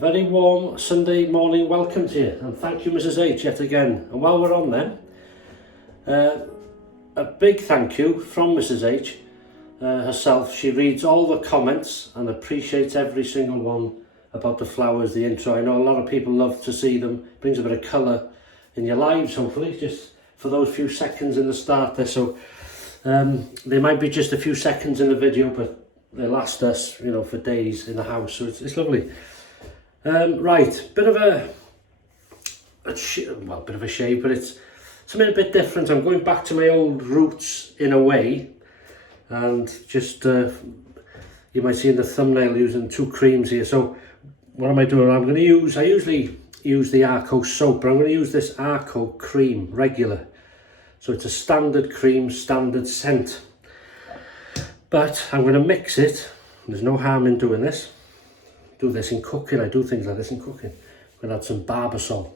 very warm Sunday morning welcome to you, and thank you Mrs H yet again. And while we're on then, a big thank you from Mrs H herself. She reads all the comments and appreciates every single one about the flowers, the intro. I know a lot of people love to see them. It brings a bit of colour in your lives, hopefully, just for those few seconds in the start there. So they might be just a few seconds in the video, but they last us, you know, for days in the house. So it's lovely. Right, bit of a shave, but it's something a bit different. I'm going back to my old roots in a way, and just you might see in the thumbnail using 2 creams here. So what am I doing? I'm going to use, I usually use the Arko soap, but I'm going to use this Arko cream regular. So it's a standard cream, standard scent, but I'm going to mix it. There's no harm in doing this. Do this in cooking. I do things like this in cooking. I'm going to add some Barbasol.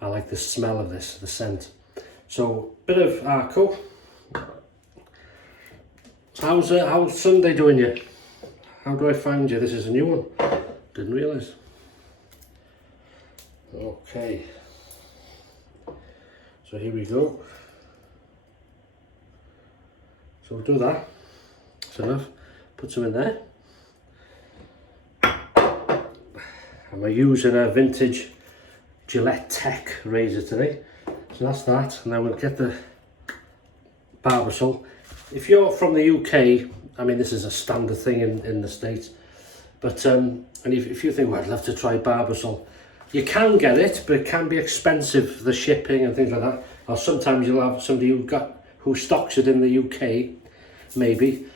I like the smell of this, the scent. So bit of Arko. So how's Sunday doing you? How do I find you? This is a new one. Didn't realise. Okay. So here we go. So we'll do that. That's enough. Put some in there. I'm using a vintage Gillette Tech razor today. So that's that. And then we'll get the Barbasol. If you're from the UK, I mean, this is a standard thing in the States. But and if you think, well, I'd love to try Barbasol, you can get it, but it can be expensive, the shipping and things like that. Or sometimes you'll have somebody who stocks it in the UK, maybe.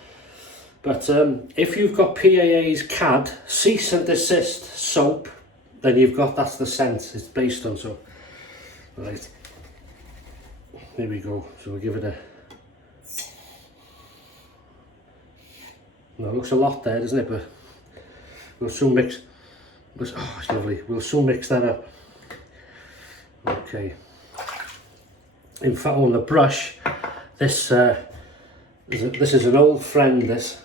But if you've got P.A.A CAD Cease and Desist soap, then you've got, that's the scent it's based on. So, right, here we go. So we'll give it a, no, it looks a lot there, doesn't it? But we'll soon mix, oh, it's lovely. We'll soon mix that up. Okay. In fact, on the brush, this is an old friend, this.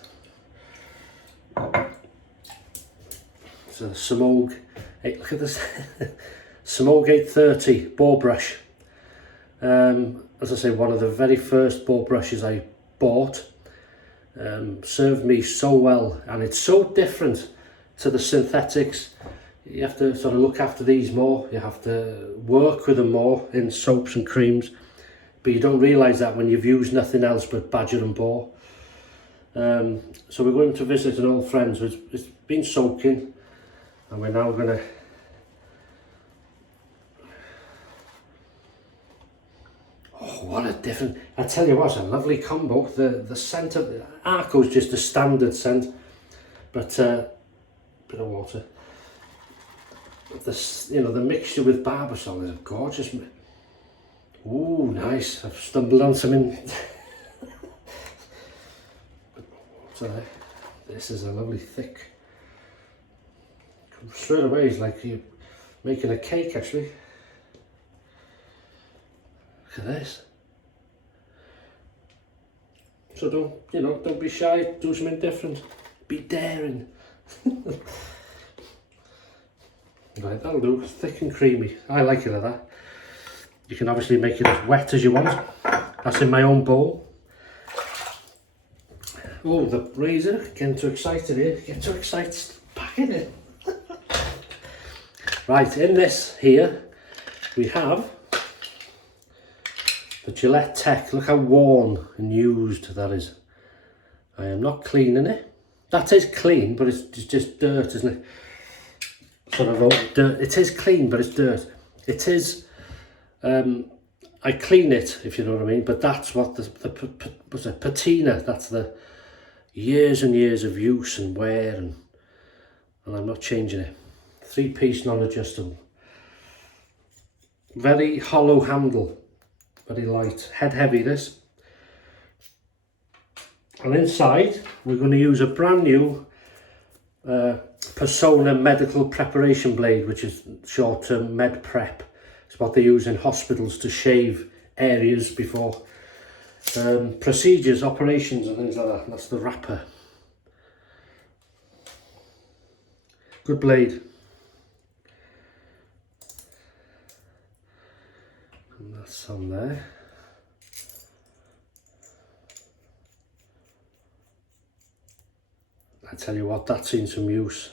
It's a Semogue, look at this, Semogue 830 Boar brush. As I say, one of the very first Boar brushes I bought. Served me so well, and it's so different to the synthetics. You have to sort of look after these more, you have to work with them more in soaps and creams, but you don't realise that when you've used nothing else but Badger and Boar. So we're going to visit an old friend, so it's been soaking, and we're now going to what a different, I tell you what, it's a lovely combo. The scent of Arko is just a standard scent, but bit of water. This, you know, the mixture with Barbasol is gorgeous. Ooh, nice. I've stumbled on something. So this is a lovely thick. Straight away, it's like you're making a cake, actually. Look at this. So don't be shy, do something different, be daring. Right, that'll do. It's thick and creamy. I like it like that. You can obviously make it as wet as you want. That's in my own bowl. Oh, the razor, getting too excited here. Getting too excited, packing it. Right, in this here, we have the Gillette Tech. Look how worn and used that is. I am not cleaning it. That is clean, but it's just dirt, isn't it? Sort of dirt. It is clean, but it's dirt. It is. I clean it, if you know what I mean. But that's what what's it? Patina. That's the years and years of use and wear, and I'm not changing it. 3-piece non-adjustable. Very hollow handle. Very light, head heavy this. And inside we're going to use a brand new Personna medical preparation blade, which is short term med prep. It's what they use in hospitals to shave areas before procedures, operations and things like that. That's the wrapper. Good blade. That's on there. I tell you what, that's seen some use.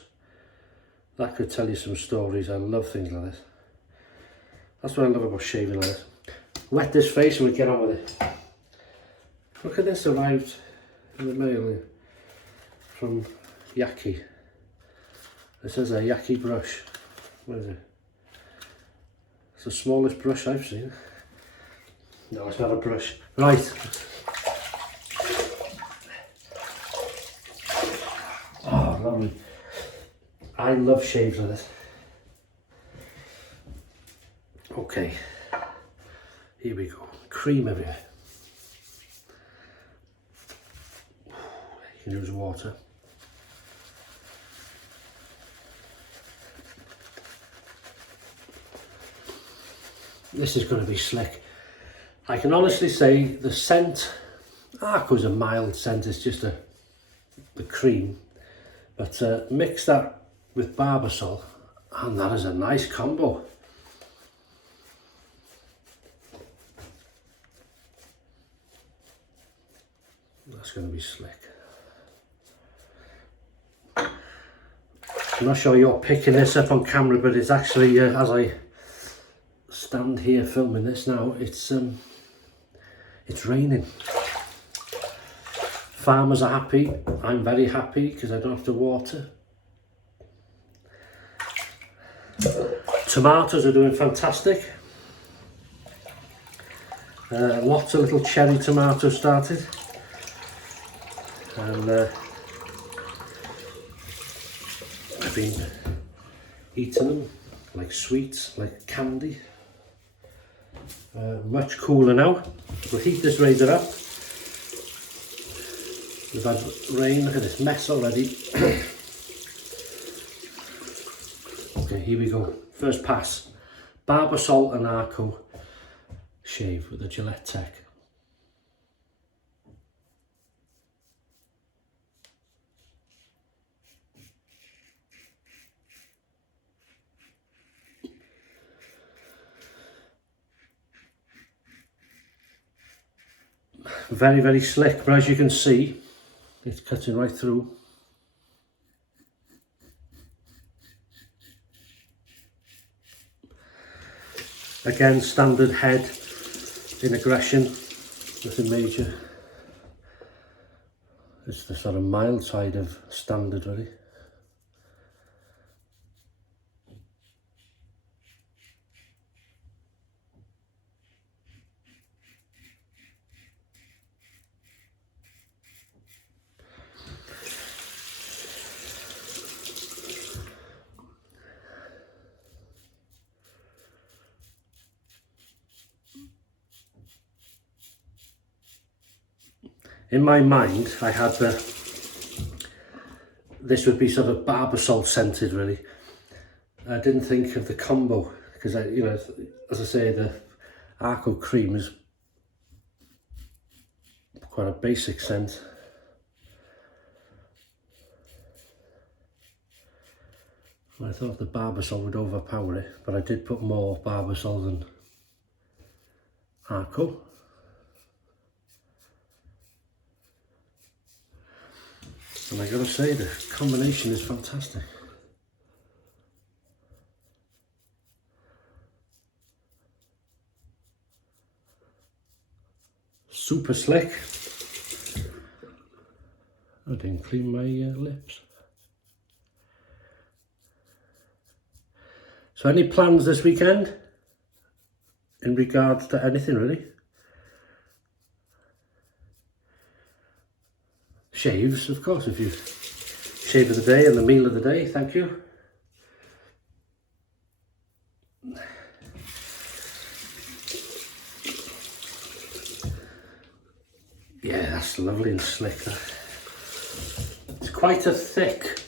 That could tell you some stories. I love things like this. That's what I love about shaving like this. Wet this face and we get on with it. Look at this, arrived in the mail from Yaki. This is a Yaki brush. What is it? It's the smallest brush I've seen. No, it's not a brush. Right. Oh, lovely. I love shaves like this. Okay. Here we go. Cream everywhere. You can use water. This is going to be slick. I can honestly say the scent, Arko's a mild scent, it's just the cream, but mix that with Barbasol and that is a nice combo. That's going to be slick. I'm not sure you're picking this up on camera, but it's actually, as I stand here filming this now, it's raining. Farmers are happy. I'm very happy because I don't have to water. Tomatoes are doing fantastic. Lots of little cherry tomatoes started. And I've been eating them like sweets, like candy. Much cooler now. We'll heat this razor up. We've had rain, look at this mess already. Okay, here we go. First pass. Barbasol and Arko shave with the Gillette Tech. Very, very slick, but as you can see, it's cutting right through. Again, standard head in aggression, nothing major. It's the sort of mild side of standard, really. In my mind, I had this would be sort of Barbasol scented, really. I didn't think of the combo because, you know, as I say, the Arko cream is quite a basic scent. I thought the Barbasol would overpower it, but I did put more Barbasol than Arko. And I gotta say, the combination is fantastic. Super slick. I didn't clean my lips. So any plans this weekend in regards to anything, really? Shaves, of course, if you shave of the day and the meal of the day, thank you. Yeah, that's lovely and slick. That. It's quite a thick,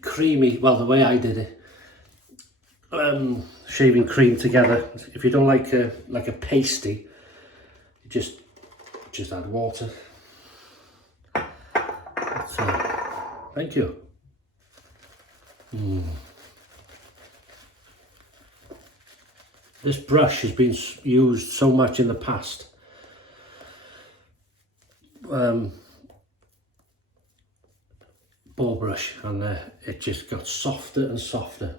creamy, well, the way I did it, shaving cream together. If you don't like a pasty, you just add water. Thank you. This brush has been used so much in the past. Boar brush, and it just got softer and softer.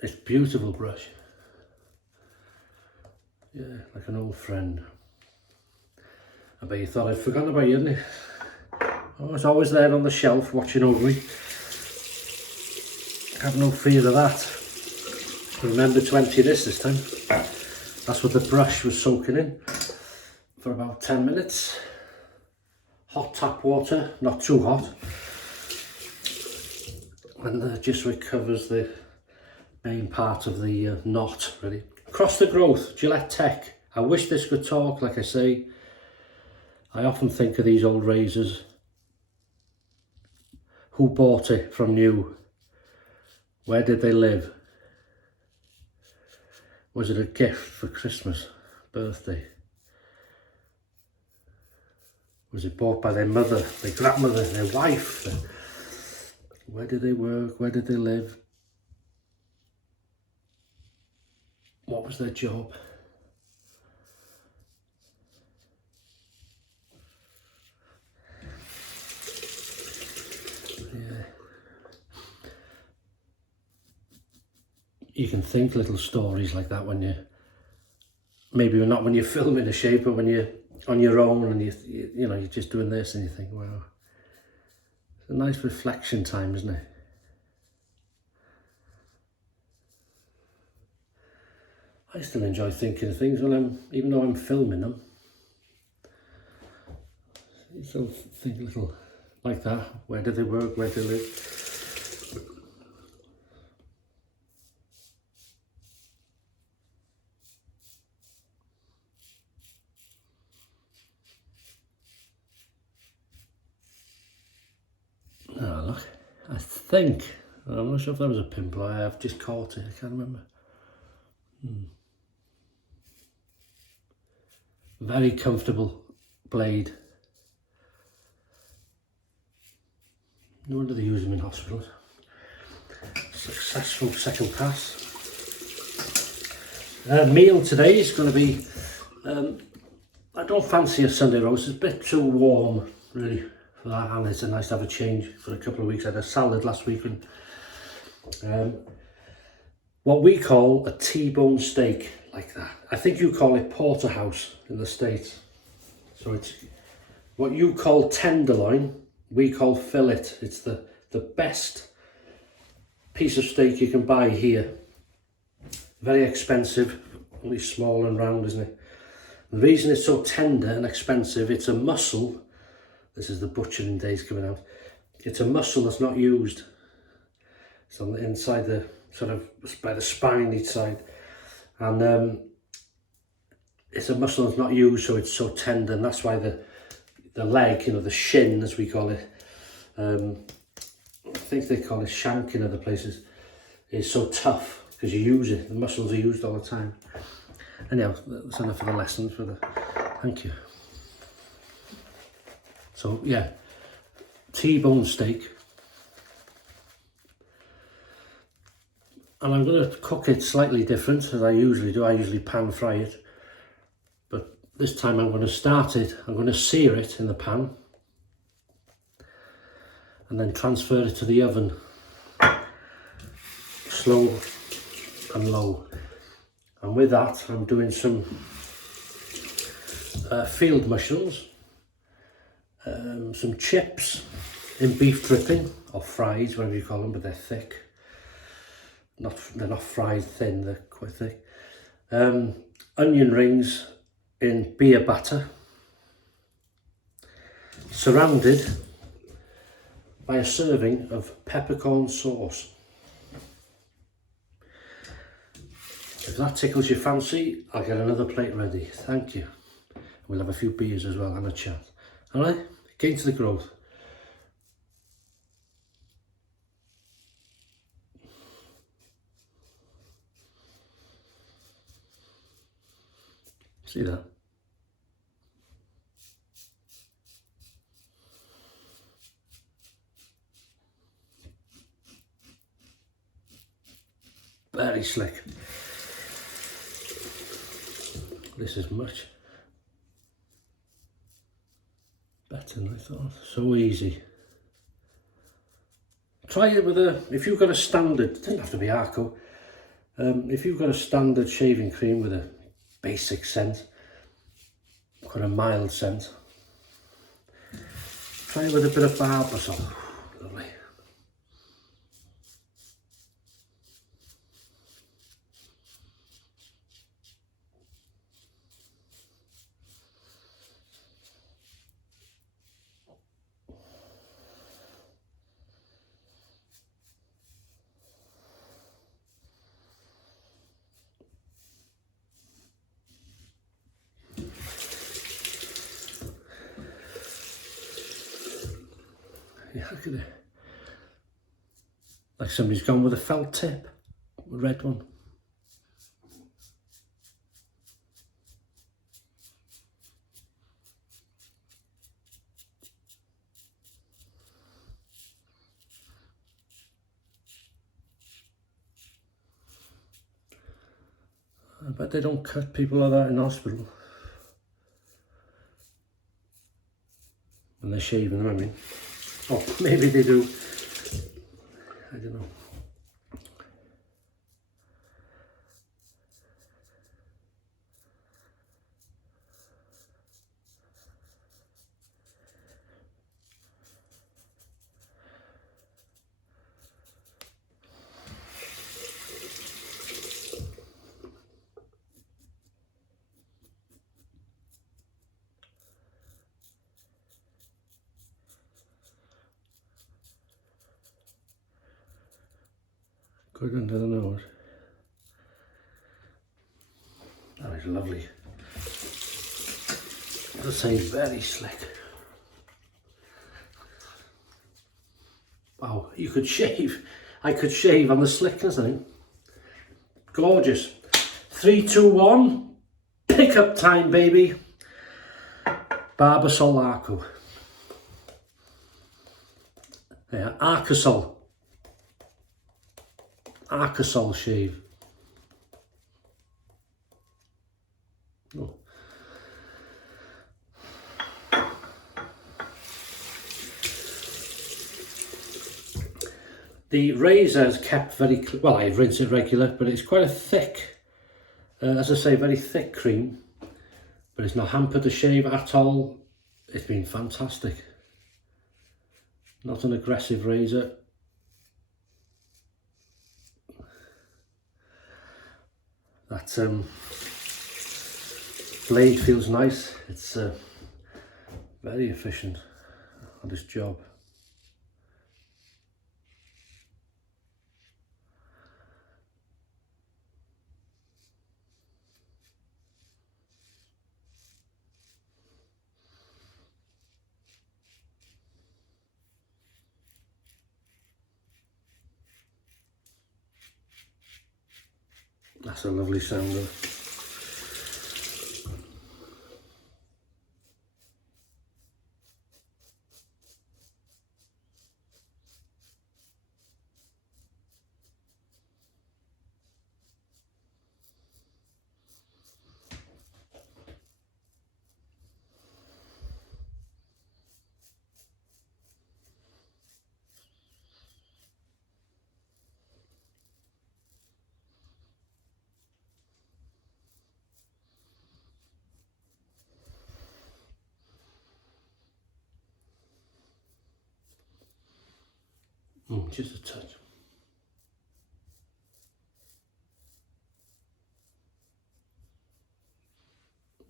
It's a beautiful brush. Yeah, like an old friend. I bet you thought I'd forgotten about you, didn't you? I was always there on the shelf watching over me. Have no fear of that. Remember to empty this time. That's what the brush was soaking in for about 10 minutes. Hot tap water, not too hot. And just so it covers the main part of the knot, really. Across the growth, Gillette Tech. I wish this could talk, like I say. I often think of these old razors. Who bought it from you? Where did they live? Was it a gift for Christmas, birthday? Was it bought by their mother, their grandmother, their wife? Where did they work? Where did they live? What was their job? Yeah. You can think little stories like that when you, maybe not when you're filming a shave, but when you're on your own and you know, you're just doing this and you think, wow, it's a nice reflection time, isn't it? I still enjoy thinking of things when even though I'm filming them. You still think a little like that. Where do they work? Where do they live? Oh, look, I think, I'm not sure if that was a pimple, I've just caught it, I can't remember. Very comfortable blade. No wonder they use them in hospitals. Successful second pass. Meal today is going to be, I don't fancy a Sunday roast, it's a bit too warm really for that, and it's nice to have a change for a couple of weeks. I had a salad last week, and what we call a T-bone steak, like that. I think you call it porterhouse in the States. So it's what you call tenderloin, we call fillet. It's the best piece of steak you can buy here. Very expensive, only small and round, isn't it? The reason it's so tender and expensive, it's a muscle. This is the butchering days coming out. It's a muscle that's not used. It's on the inside, the sort of by the spine each side, and it's a muscle that's not used, so it's so tender, and that's why the leg, you know, the shin as we call it, I think they call it shank in other places, is so tough because you use it. The muscles are used all the time. Anyhow, that's enough of the lesson for the. Thank you. So yeah, T-bone steak. And I'm going to cook it slightly different as I usually do. I usually pan fry it. But this time I'm going to start it. I'm going to sear it in the pan. And then transfer it to the oven. Slow and low. And with that I'm doing some field mushrooms. Some chips in beef dripping, or fries, whatever you call them, but they're thick. They're not fried thin, they're quite thick. Onion rings in beer batter, surrounded by a serving of peppercorn sauce. If that tickles your fancy, I'll get another plate ready. Thank you. We'll have a few beers as well and a chat. All right, get into the growth. See that? Very slick. this is much better than I thought. So easy. Try it with a, if you've got a standard, it doesn't have to be Arko, if you've got a standard shaving cream with a basic scent, quite a mild scent, try it with a bit of Barbasol. Lovely. Yeah, look at it. Like somebody's gone with a felt tip, a red one. I bet they don't cut people like that in hospital. When they're shaving them, I mean. Oh, maybe they do. I don't know. Good under the nose. That is lovely. As I say, very slick. Wow, you could shave. I could shave on the slickness, I think. Gorgeous. 3, 2, 1. Pick-up time, baby. Barbasol Arko. Yeah, Arkosol. Arkosol shave. Oh. The razor is kept very, well, I rinse it regular, but it's quite a thick, as I say, very thick cream, but it's not hampered the shave at all. It's been fantastic. Not an aggressive razor. That blade feels nice. It's very efficient on this job. That's a lovely sound though. Just a touch.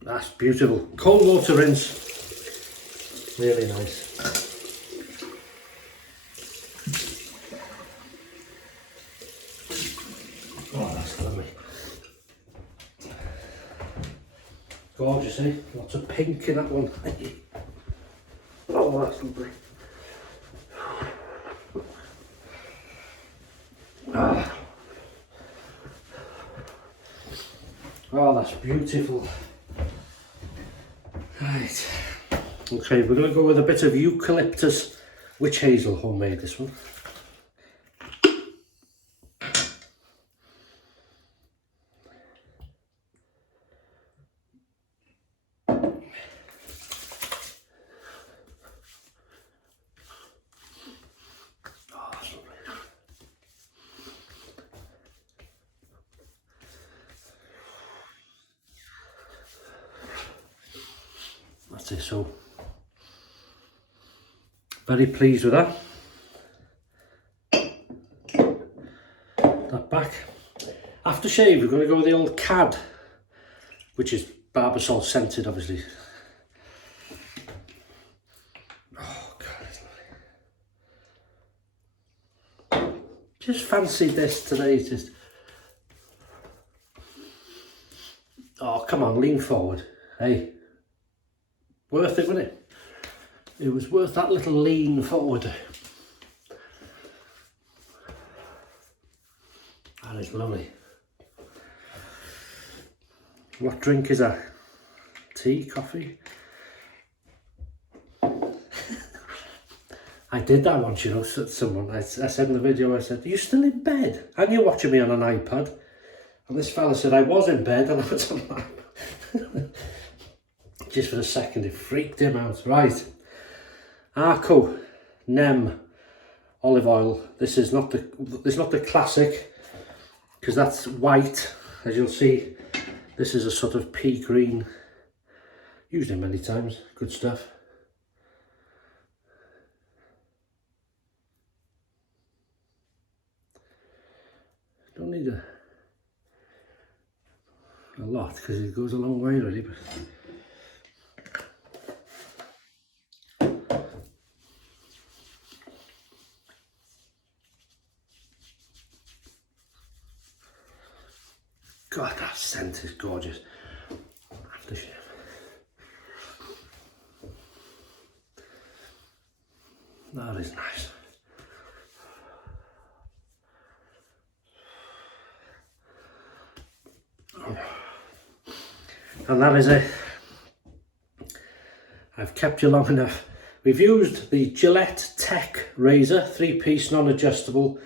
That's beautiful. Cold water rinse. Really nice. Oh, that's lovely. Gorgeous, eh? Lots of pink in that one. Oh, that's lovely. Oh, that's beautiful. Right. Okay, we're going to go with a bit of Eucalyptus Witch Hazel, homemade this one. that's it. So very pleased with that. That back. Aftershave, we're going to go with the old CAD, which is Barbasol scented, obviously. Oh God, it's lovely. Just fancied this today. Just, oh come on, lean forward. Hey, worth it, wasn't it? It was worth that little lean forward. That is lovely. What drink is that? Tea, coffee? I did that once, you know, someone, I said in the video, I said, are you still in bed? And you're watching me on an iPad? And this fella said, I was in bed and I was on my just for a second, it freaked him out. Right. Arko Nem olive oil. This is not the classic, because that's white, as you'll see. This is a sort of pea green, used it many times, good stuff. Don't need a lot because it goes a long way really, but God, that scent is gorgeous. Aftershave. That is nice. And that is it. I've kept you long enough. We've used the Gillette Tech razor, 3-piece non-adjustable.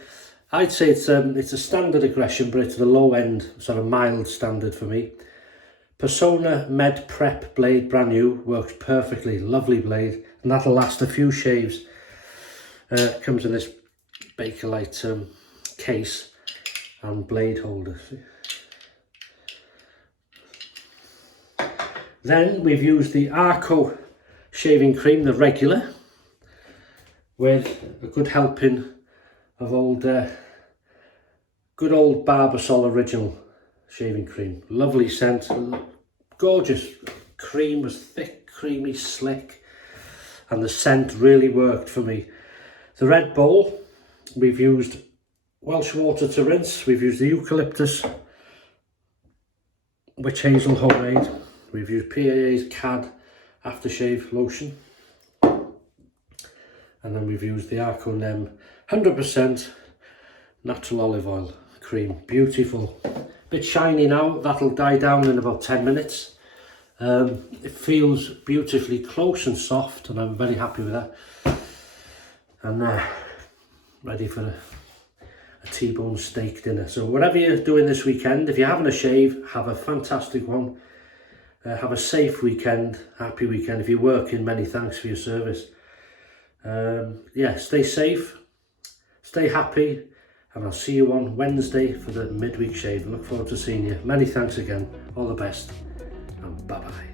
I'd say it's a standard aggression, but it's the low end, sort of mild standard for me. Personna Med Prep blade, brand new, works perfectly, lovely blade, and that'll last a few shaves. Comes in this Bakelite case and blade holder. Then we've used the Arko shaving cream, the regular, with a good helping of good old Barbasol original shaving cream. Lovely scent, gorgeous. Cream was thick, creamy, slick, and the scent really worked for me. The red bowl, we've used Welsh water to rinse. We've used the Eucalyptus Witch Hazel homemade. We've used P.A.A CAD Aftershave lotion. And then we've used the Arko Nem 100% natural olive oil cream. Beautiful. Bit shiny now. That'll die down in about 10 minutes. It feels beautifully close and soft, and I'm very happy with that. And ready for a T-bone steak dinner. So whatever you're doing this weekend, if you're having a shave, have a fantastic one. Have a safe weekend, happy weekend. If you're working, many thanks for your service. Yeah, stay safe, stay happy, and I'll see you on Wednesday for the midweek shave. I look forward to seeing you. Many thanks again. All the best, and bye-bye.